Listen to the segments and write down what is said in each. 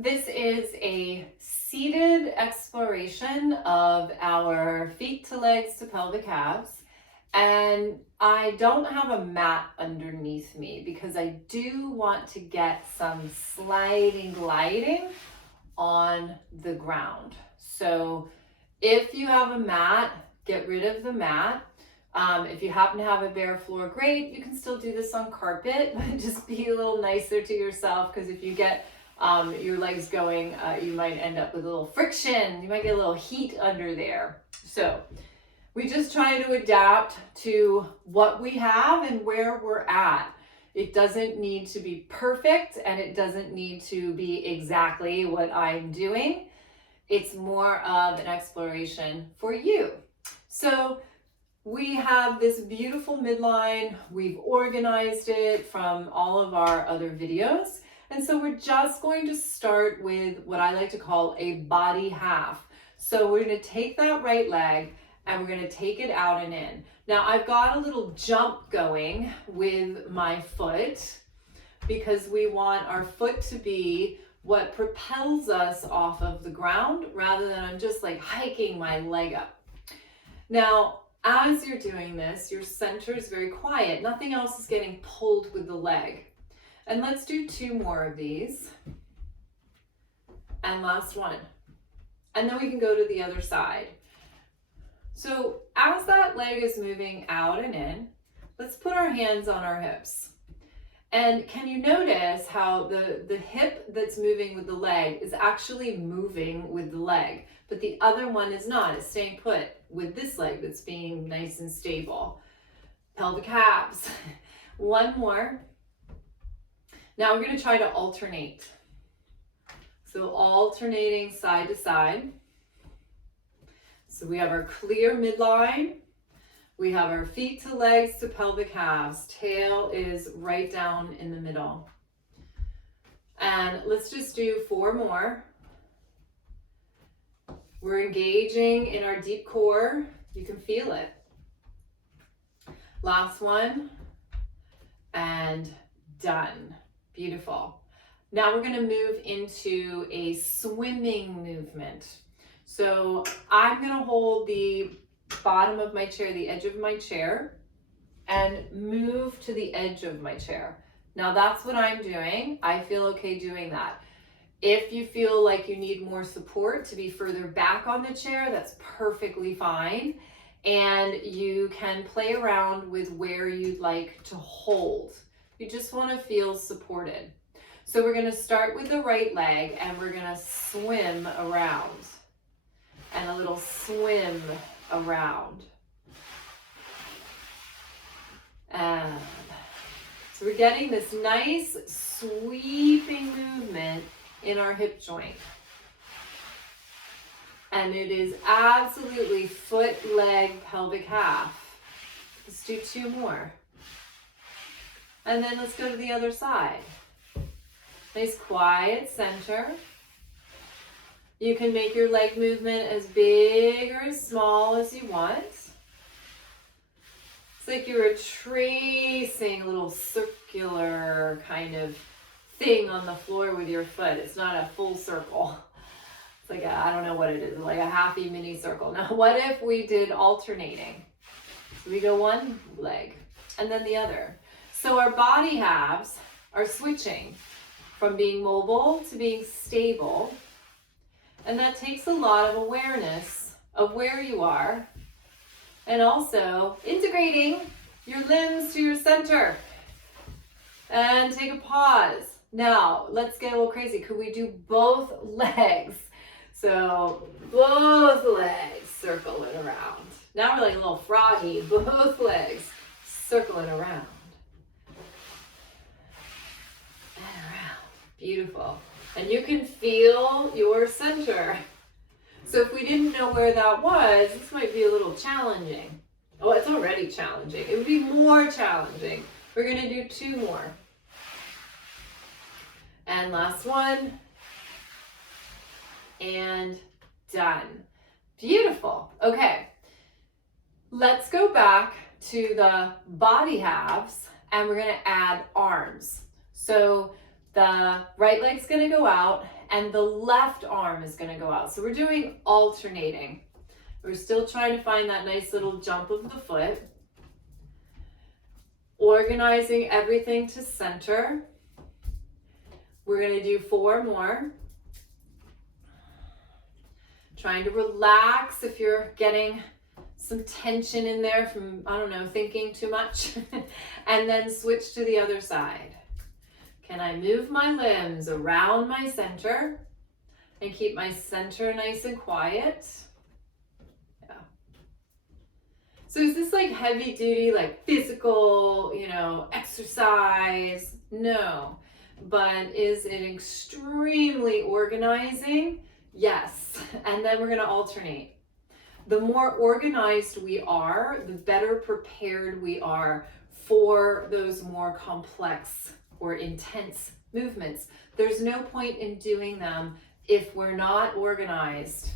This is a seated exploration of our feet to legs to pelvic calves. And I don't have a mat underneath me because I do want to get some sliding, gliding on the ground. So if you have a mat, get rid of the mat. If you happen to have a bare floor, great. You can still do this on carpet, but just be a little nicer to yourself, because if you get your legs going, you might end up with a little friction. You might get a little heat under there. So we just try to adapt to what we have and where we're at. It doesn't need to be perfect, and it doesn't need to be exactly what I'm doing. It's more of an exploration for you. So we have this beautiful midline. We've organized it from all of our other videos. And so we're just going to start with what I like to call a body half. So we're going to take that right leg and we're going to take it out and in. Now I've got a little jump going with my foot because we want our foot to be what propels us off of the ground rather than I'm just like hiking my leg up. Now, as you're doing this, your center is very quiet. Nothing else is getting pulled with the leg. And let's do 2 more of these. And last one. And then we can go to the other side. So as that leg is moving out and in, let's put our hands on our hips. And can you notice how the hip that's moving with the leg is actually moving with the leg, but the other one is not. It's staying put with this leg that's being nice and stable. Pelvic halves. One more. Now we're going to try to alternate. So alternating side to side. So we have our clear midline. We have our feet to legs to pelvic halves. Tail is right down in the middle. And let's just do 4 more. We're engaging in our deep core. You can feel it. Last one. And done. Beautiful. Now we're going to move into a swimming movement. So I'm going to hold the bottom of my chair, the edge of my chair, and move to the edge of my chair. Now that's what I'm doing. I feel okay doing that. If you feel like you need more support to be further back on the chair, that's perfectly fine. And you can play around with where you'd like to hold. You just want to feel supported. So we're going to start with the right leg and we're going to swim around. And a little swim around. And so we're getting this nice sweeping movement in our hip joint. And it is absolutely foot, leg, pelvic half. Let's do 2 more. And then let's go to the other side. Nice quiet center. You can make your leg movement as big or as small as you want. It's like you were tracing a little circular kind of thing on the floor with your foot. It's not a full circle. It's like I don't know what it is, like a halfy mini circle. Now, what if we did alternating? So we go one leg and then the other. So our body halves are switching from being mobile to being stable. And that takes a lot of awareness of where you are and also integrating your limbs to your center. And take a pause. Now, let's get a little crazy. Could we do both legs? So both legs circling around. Now we're like a little froggy. Both legs circling around. Beautiful. And you can feel your center. So if we didn't know where that was, this might be a little challenging. Oh, it's already challenging. It would be more challenging. We're going to do 2 more. And last one. And done. Beautiful. Okay. Let's go back to the body halves and we're going to add arms. So the right leg's going to go out and the left arm is going to go out. So we're doing alternating. We're still trying to find that nice little jump of the foot. Organizing everything to center. We're going to do 4 more. Trying to relax if you're getting some tension in there from, I don't know, thinking too much. And then switch to the other side. Can I move my limbs around my center and keep my center nice and quiet? Yeah. So is this like heavy duty, like physical, exercise? No. But is it extremely organizing? Yes. And then we're going to alternate. The more organized we are, the better prepared we are for those more complex or intense movements. There's no point in doing them if we're not organized.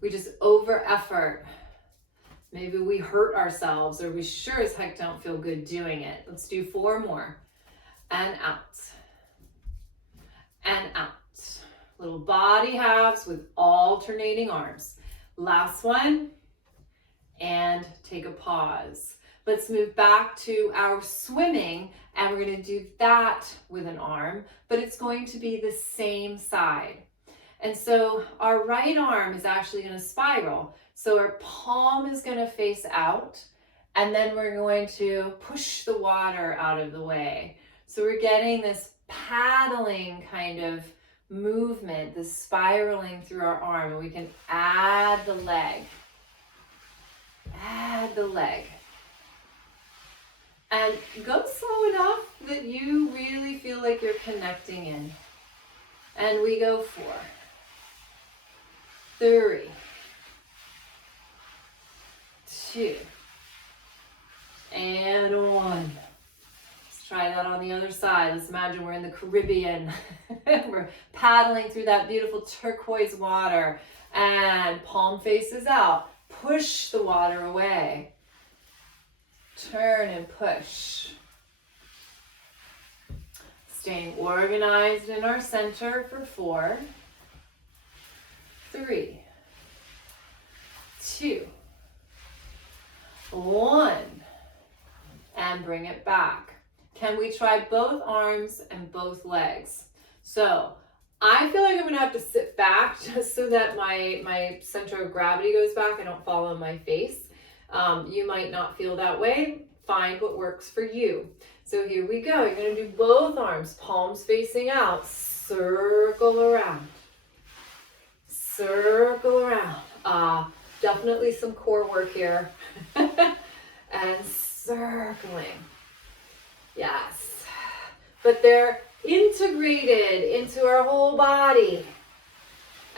We just over effort. Maybe we hurt ourselves, or we sure as heck don't feel good doing it. Let's do 4 more. And out. And out. Little body halves with alternating arms. Last one. And take a pause. Let's move back to our swimming, and we're going to do that with an arm, but it's going to be the same side. And so our right arm is actually going to spiral. So our palm is going to face out, and then we're going to push the water out of the way. So we're getting this paddling kind of movement, this spiraling through our arm, and we can add the leg. Add the leg. And go slow enough that you really feel like you're connecting in. And we go 4, 3, 2, and 1. Let's try that on the other side. Let's imagine we're in the Caribbean. We're paddling through that beautiful turquoise water, and palm faces out. Push the water away. Turn and push. Staying organized in our center for 4, 3, 2, 1. And bring it back. Can we try both arms and both legs? So I feel like I'm gonna have to sit back just so that my center of gravity goes back. I don't fall on my face. You might not feel that way. Find what works for you. So here we go. You're going to do both arms, palms facing out. Circle around. Circle around. Definitely some core work here. And circling. Yes. But they're integrated into our whole body.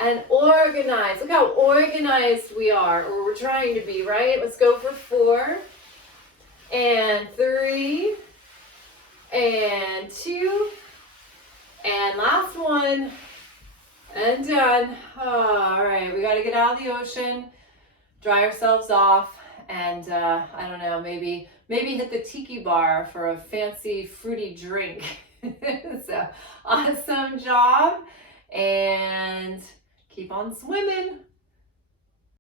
And organized. Look how organized we are, or we're trying to be, right? Let's go for 4, and 3, and 2, and last one, and done. All right, we got to get out of the ocean, dry ourselves off, and I don't know, maybe hit the tiki bar for a fancy fruity drink. So awesome job, and keep on swimming.